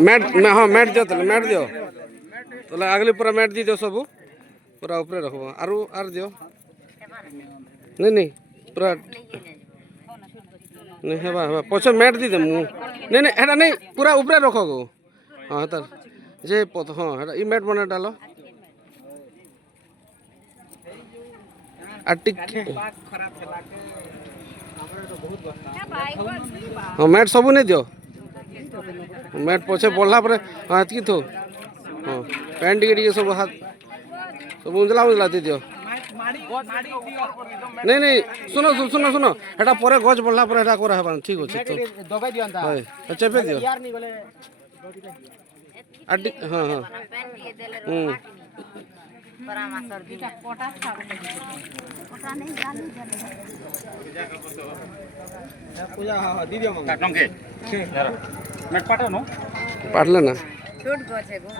mat हाँ mat दियो तो मैट दियो तो अगले पूरा मैट दी दियो सब पूरा ऊपर रखो आर दियो नहीं नहीं पूरा नहीं हेबा हेबा पछे मैट दी दे नहीं नहीं हेटा नहीं पूरा ऊपर रखो गो हाँ तर जे हाँ हेटा ई मैट बना डालो हाँ मैट सब नहीं दियो मैट पछे पढ़ला पर हाँ एतकी थो हाँ पैंट टिके सब हाथ सब उजला उजला दे दियो नहीं नहीं सुनो सुनो सुनो हेटा पर गज बढ़ला पर हेटा करा हेबा ठीक अछि तो दबाई दियंता हाय चेपे दियो यार नहीं गले अड्डी हां हां परामर्श दीटा पोटास खा पोटा नहीं डाली पूजा हां दी दियो मंगा काटन के यार मैं पाटो नो पाटले ना टूट गो छे गो